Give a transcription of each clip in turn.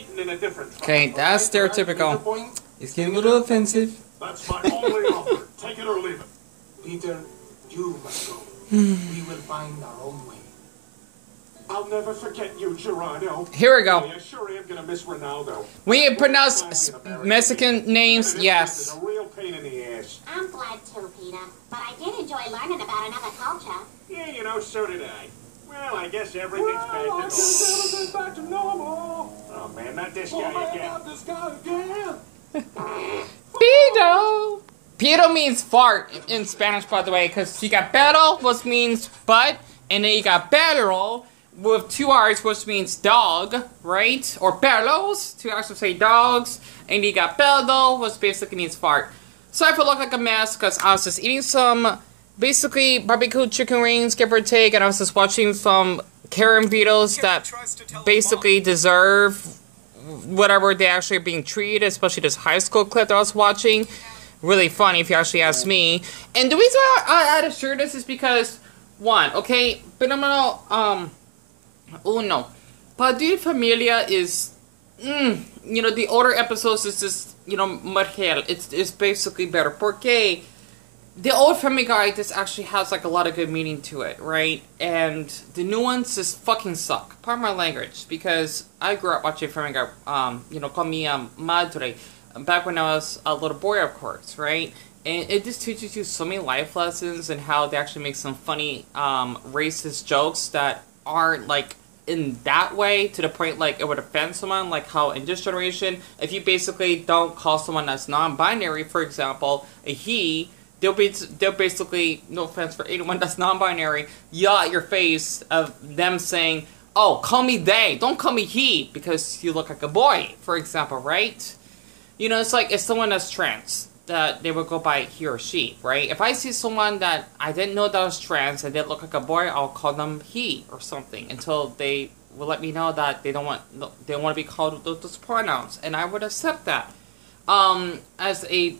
eaten in a different truck. Okay, that's stereotypical. It's getting a little offensive. That's my only offer. Take it or leave it. Peter, you must go. We will find our own way. I'll never forget you, Gerardo. Here we go. I sure am gonna miss Ronaldo. When you pronounce Mexican names, yes. It's a real pain in the ass. I'm glad too, Peter. But I did enjoy learning about another culture. Yeah, you know, so did I. Well, I guess everything's back to normal. Oh man, not this guy again. This guy again. Pedo. Pedo means fart in Spanish, by the way, because you got pedo, which means butt, and then you got perro with 2 R's, which means dog, right? Or perros, to actually say dogs, and you got pedo, which basically means fart. Sorry if I look like a mess, because I was just eating some, basically, barbecue chicken wings, give or take, and I was just watching some Karen videos that basically deserve whatever they actually are being treated, especially this high school clip that I was watching. Really funny, if you actually ask me. And the reason why I had to share this is because, one, okay, phenomenal, uno, Padre Familia is, you know, the older episodes is just, you know, mejor. It's basically better. Porque the old Family Guy just actually has, like, a lot of good meaning to it, right? And the new ones just fucking suck. Pardon my language, because I grew up watching Family Guy, you know, con mi madre, back when I was a little boy, of course, right? And it just teaches you so many life lessons and how they actually make some funny, racist jokes that aren't, like, in that way, to the point, like, it would offend someone, like how in this generation, if you basically don't call someone that's non-binary, for example, a he, they'll basically, no offense for anyone that's non-binary, yell at your face of them saying, oh, call me they, don't call me he, because you look like a boy, for example, right? You know, it's like, if someone that's trans, that they would go by he or she, right? If I see someone that I didn't know that was trans and they look like a boy, I'll call them he or something until they will let me know that they don't want to be called those pronouns, and I would accept that. As a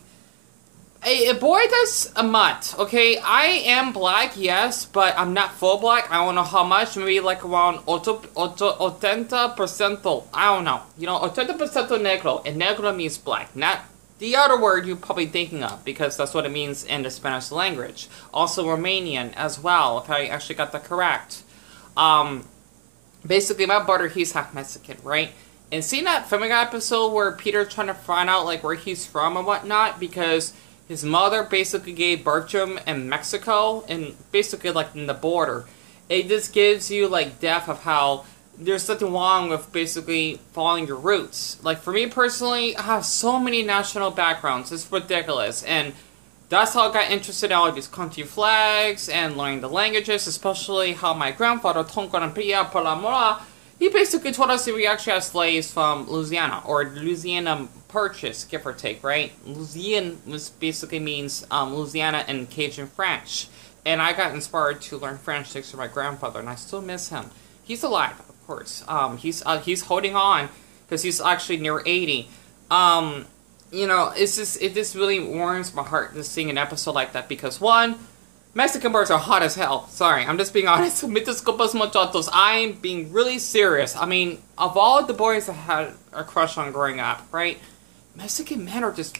boy that's a mutt, okay? I am black, yes, but I'm not full black. I don't know how much, maybe like around 80%, I don't know. You know, 80% negro, and negro means black, not the other word you're probably thinking of, because that's what it means in the Spanish language. Also Romanian as well, if I actually got that correct. Basically, my brother, he's half Mexican, right? And seeing that Family Guy episode where Peter's trying to find out, like, where he's from and whatnot, because his mother basically gave birth to him in Mexico, and basically, like, in the border. It just gives you, like, depth of how there's nothing wrong with basically following your roots. Like, for me personally, I have so many national backgrounds. It's ridiculous. And that's how I got interested in all these country flags and learning the languages, especially how my grandfather, Tonkonampia Palamora, he basically told us that we actually have slaves from Louisiana, or Louisiana Purchase, give or take, right? Louisiana basically means Louisiana in Cajun French. And I got inspired to learn French thanks to my grandfather, and I still miss him. He's alive, of course. He's holding on, because he's actually near 80. You know, it just really warms my heart just seeing an episode like that, because one, Mexican boys are hot as hell. Sorry, I'm just being honest. Me disculpas muchachos. I'm being really serious. I mean, of all the boys I had a crush on growing up, right? Mexican men are just...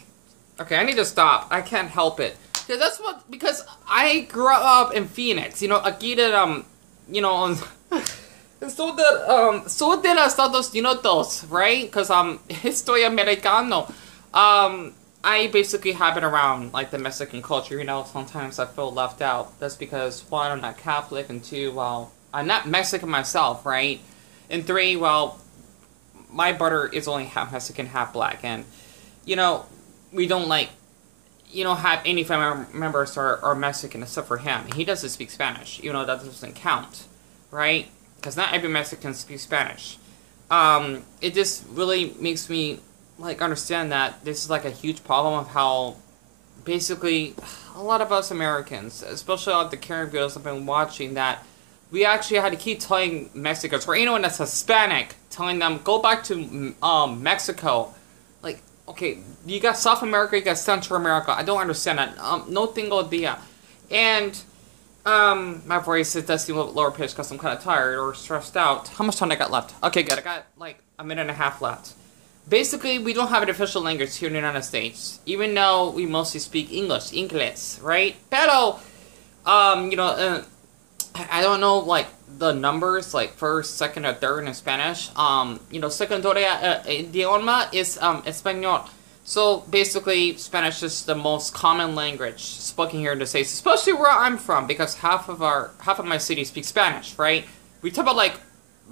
Okay, I need to stop. I can't help it. Because I grew up in Phoenix. You know, aquí de, you know, so de los Estados Unidos, right? Because estoy americano. I basically have been around, like, the Mexican culture, you know, sometimes I feel left out. That's because, one, I'm not Catholic, and two, well, I'm not Mexican myself, right? And three, well, my brother is only half Mexican, half black, and, you know, we don't, like, you know, have any family members are Mexican except for him. He doesn't speak Spanish, you know, that doesn't count, right? Because not every Mexican speaks Spanish. It just really makes me, like, understand that this is, like, a huge problem of how basically a lot of us Americans, especially all the Karen videos I've been watching, that we actually had to keep telling Mexicans, or anyone that's Hispanic, telling them, go back to Mexico. Like, okay, you got South America, you got Central America. I don't understand that. No tengo idea. And my voice does seem a little lower pitched because I'm kind of tired or stressed out. How much time I got left? Okay, good. I got, like, a minute and a half left. Basically, we don't have an official language here in the United States, even though we mostly speak English, right? Pero, I don't know, like, the numbers, like, first, second, or third in Spanish. Secundaria idioma is, Español. So, basically, Spanish is the most common language spoken here in the States, especially where I'm from, because half of my city speaks Spanish, right? We talk about, like,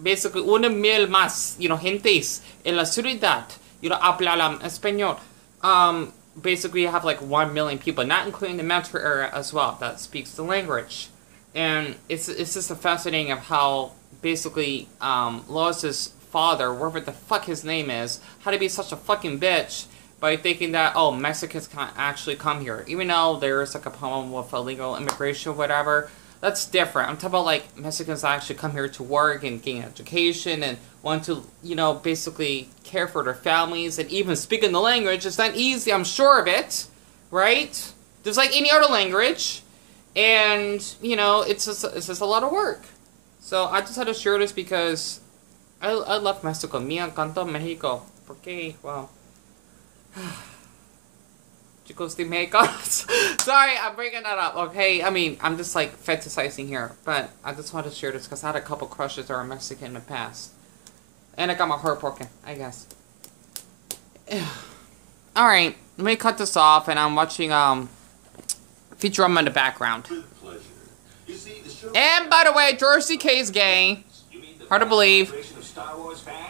basically, 1,000,000 más, gentes en la ciudad, hablan español. Basically, you have, like, 1,000,000 people, not including the metro area as well, that speaks the language. And it's just a fascinating of how, basically, Lois's father, whatever the fuck his name is, had to be such a fucking bitch by thinking that, oh, Mexicans can't actually come here. Even though there's, like, a problem with illegal immigration or whatever, that's different. I'm talking about, like, Mexicans that actually come here to work and gain education and want to, basically care for their families and even speaking the language. It's not easy, I'm sure of it, right? Just like any other language. And, it's just a lot of work. So I just had to share this because I love Mexico. Me encanta México. Porque, wow. Chicos de Mexicanos. Sorry, I'm bringing that up, okay? I mean, I'm just, like, fantasizing here. But I just wanted to share this because I had a couple crushes that were Mexican in the past. And I got my heart broken, I guess. Alright, let me cut this off. And I'm watching, Futurama in the background. And, by the way, George C.K. is gay. Hard to believe. Star Wars fan?